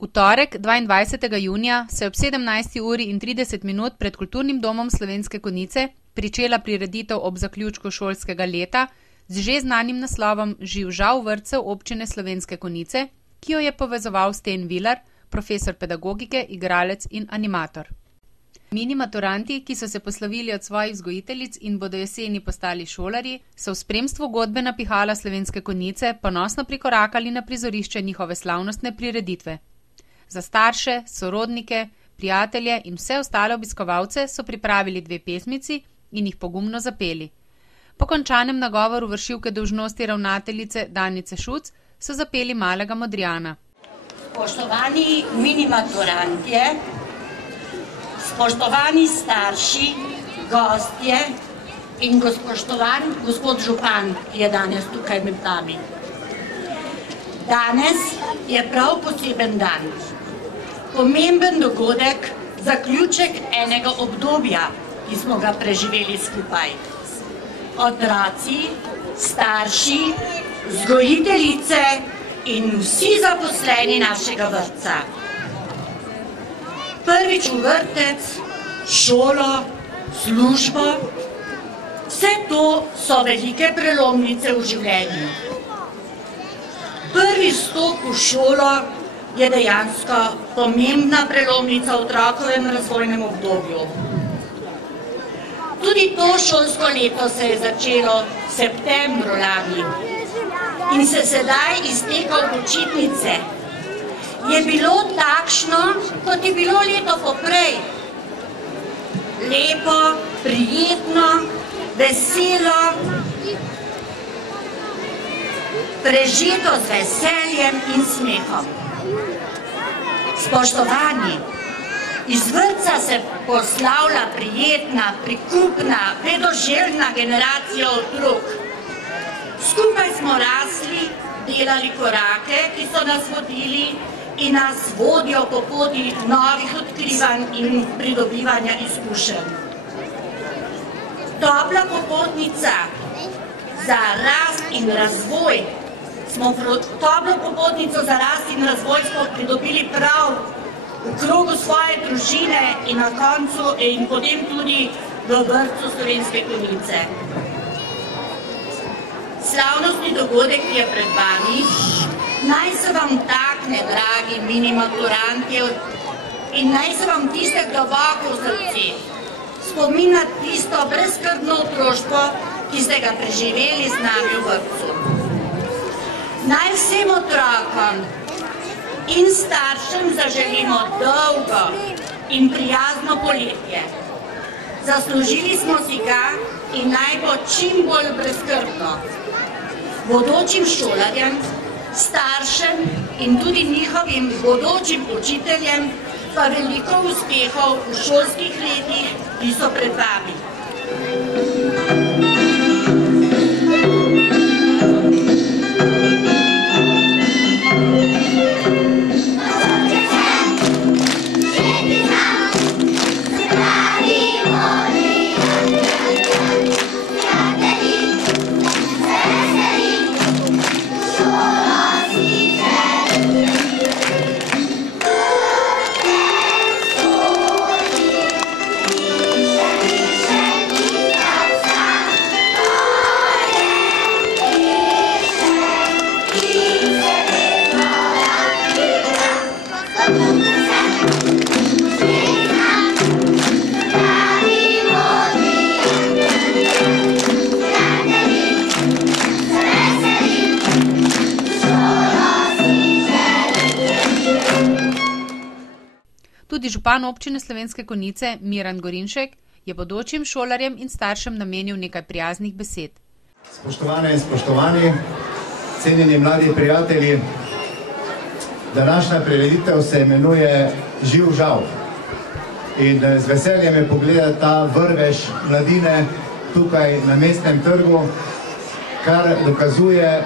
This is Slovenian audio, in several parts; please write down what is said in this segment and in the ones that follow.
V torek, 22. junija, se je ob 17:30 pred Kulturnim domom Slovenske Konjice pričela prireditev ob zaključku šolskega leta z že znanim naslovom Živ žav vrtcev občine Slovenske Konjice, ki jo je povezoval Sten Vilar, profesor pedagogike, igralec in animator. Mini maturanti, ki so se poslovili od svojih vzgojiteljic in bodo jeseni postali šolarji, so v spremstvu godbe Napihala Slovenske Konjice ponosno prikorakali na prizorišče njihove slavnostne prireditve. Za starše, sorodnike, prijatelje in vse ostale obiskovalce so pripravili 2 pesmici in jih pogumno zapeli. Po končanem nagovoru vršilke dolžnosti ravnateljice Danice Šuc so zapeli Malega Modrijana. Spoštovani mini maturantje, spoštovani starši, gostje in spoštovan gospod župan, ki je danes tukaj med nami. Danes je prav poseben dan. Pomemben dogodek, zaključek enega obdobja, ki smo ga preživeli skupaj. Otroci, starši, vzgojiteljice in vsi zaposleni našega vrtca. Prvič v vrtec, šolo, službo, vse to so velike prelomnice v življenju. Prvi vstop v šolo je dejansko pomembna prelomnica v otrokovem razvojnem obdobju. Tudi to šolsko leto se je začelo v septembru lani in se sedaj izteka v počitnice. Je bilo takšno, kot je bilo leto poprej. Lepo, prijetno, veselo, prežito z veseljem in smehom. Spoštovani, iz vrtca se poslavlja prijetna, prikupna, vedoželjna generacija otrok. Skupaj smo rasli, delali korake, ki so nas vodili in nas vodijo po poti novih odkrivanj in pridobivanja izkušenj. Topla popotnica za rast in razvoj smo pridobili prav v krogu svoje družine in na koncu in potem tudi v vrtcu Slovenske Konjice. Slavnostni dogodek je pred vami. Naj se vam takne, dragi mini maturantje, in naj se vam tiste globoko v srce spominja tisto brezskrbno otroštvo, ki ste ga preživeli z nami v vrtcu. Naj vsem otrokom in staršem zaželimo dolgo in prijazno poletje. Zaslužili smo si ga in naj bo čim bolj brezskrbno. Bodočim šolarjem, staršem in tudi njihovim bodočim učiteljem pa veliko uspehov v šolskih letih, ki so pred vami. Tudi župan občine Slovenske Konjice Miran Gorinšek je bodočim šolarjem in staršem namenil nekaj prijaznih besed. Spoštovane in spoštovani, cenjeni mladi prijatelji, današnja prireditev se imenuje Živ žav. In z veseljem je pogledati ta vrvež mladine tukaj na Mestnem trgu, kar dokazuje,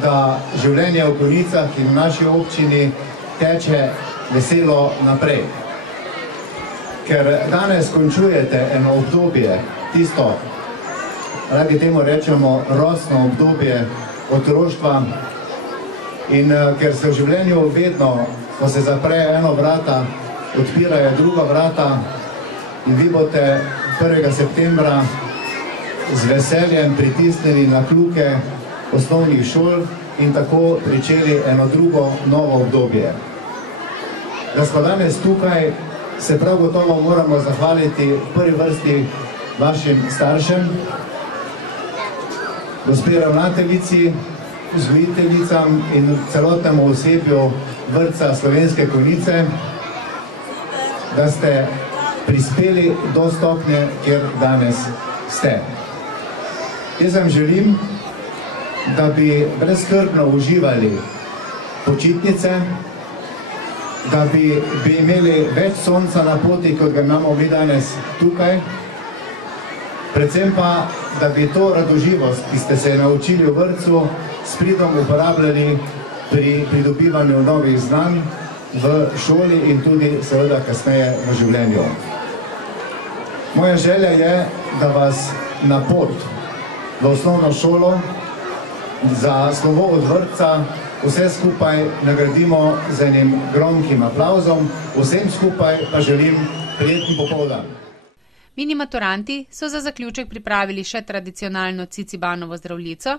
da življenje v Konjicah in v naši občini teče veselo naprej. Ker danes končujete eno obdobje, tisto, radi temu rečemo, rosno obdobje otroštva, in ker se v življenju vedno ko se zapre eno vrata, odpirajo druga vrata in vi boste 1. septembra z veseljem pritisnili na kljuke osnovnih šol in tako pričeli eno drugo novo obdobje. Da smo danes tukaj, se prav gotovo moramo zahvaliti v prvi vrsti vašim staršem, gospe ravnateljici, vzgojiteljicam in celotnemu osebju vrtca Slovenske Konjice, da ste prispeli do stopnje, kjer danes ste. Jaz vam želim, da bi brezskrbno uživali počitnice, da bi imeli več sonca na poti, kot ga imamo mi danes tukaj, predvsem pa, da bi to radoživost, ki ste se naučili v vrtcu, s pridom uporabljali pri pridobivanju novih znanj v šoli in tudi seveda kasneje v življenju. Moja želja je, da vas na pot v osnovno šolo za slovo od vrtca vse skupaj nagradimo z enim gromkim aplavzom. Vsem skupaj pa želim prijeten popoldan. Mini maturanti so za zaključek pripravili še tradicionalno Cicibanovo zdravljico.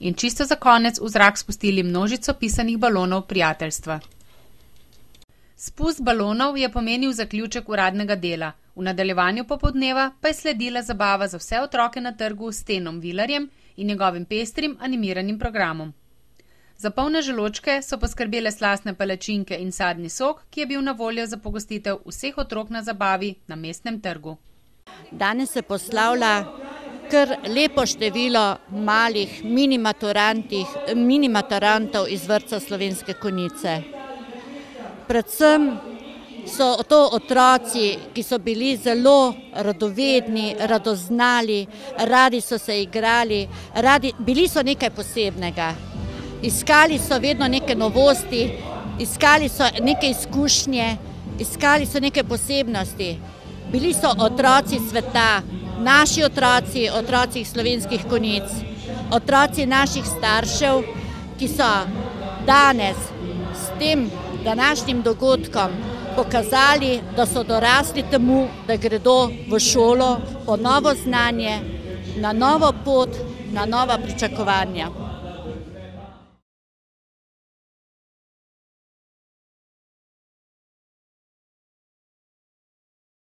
In čisto za konec v zrak spustili množico pisanih balonov prijateljstva. Spust balonov je pomenil zaključek uradnega dela. V nadaljevanju popoldneva pa je sledila zabava za vse otroke na trgu s Stenom Vilarjem in njegovim pestrim animiranim programom. Za polne želočke so poskrbele slastne palačinke in sadni sok, ki je bil na voljo za pogostitev vseh otrok na zabavi na mestnem trgu. Danes se poslavlja kar lepo število malih mini maturantov iz vrtca Slovenske Konjice. Predvsem so to otroci, ki so bili zelo radovedni, radoznali, radi so se igrali, bili so nekaj posebnega. Iskali so vedno neke novosti, iskali so neke izkušnje, iskali so neke posebnosti. Bili so otroci sveta, naši otroci, otroci Slovenskih Konjic, otroci naših staršev, ki so danes s tem današnjim dogodkom pokazali, da so dorasli temu, da gredo v šolo po novo znanje, na novo pot, na nova pričakovanja.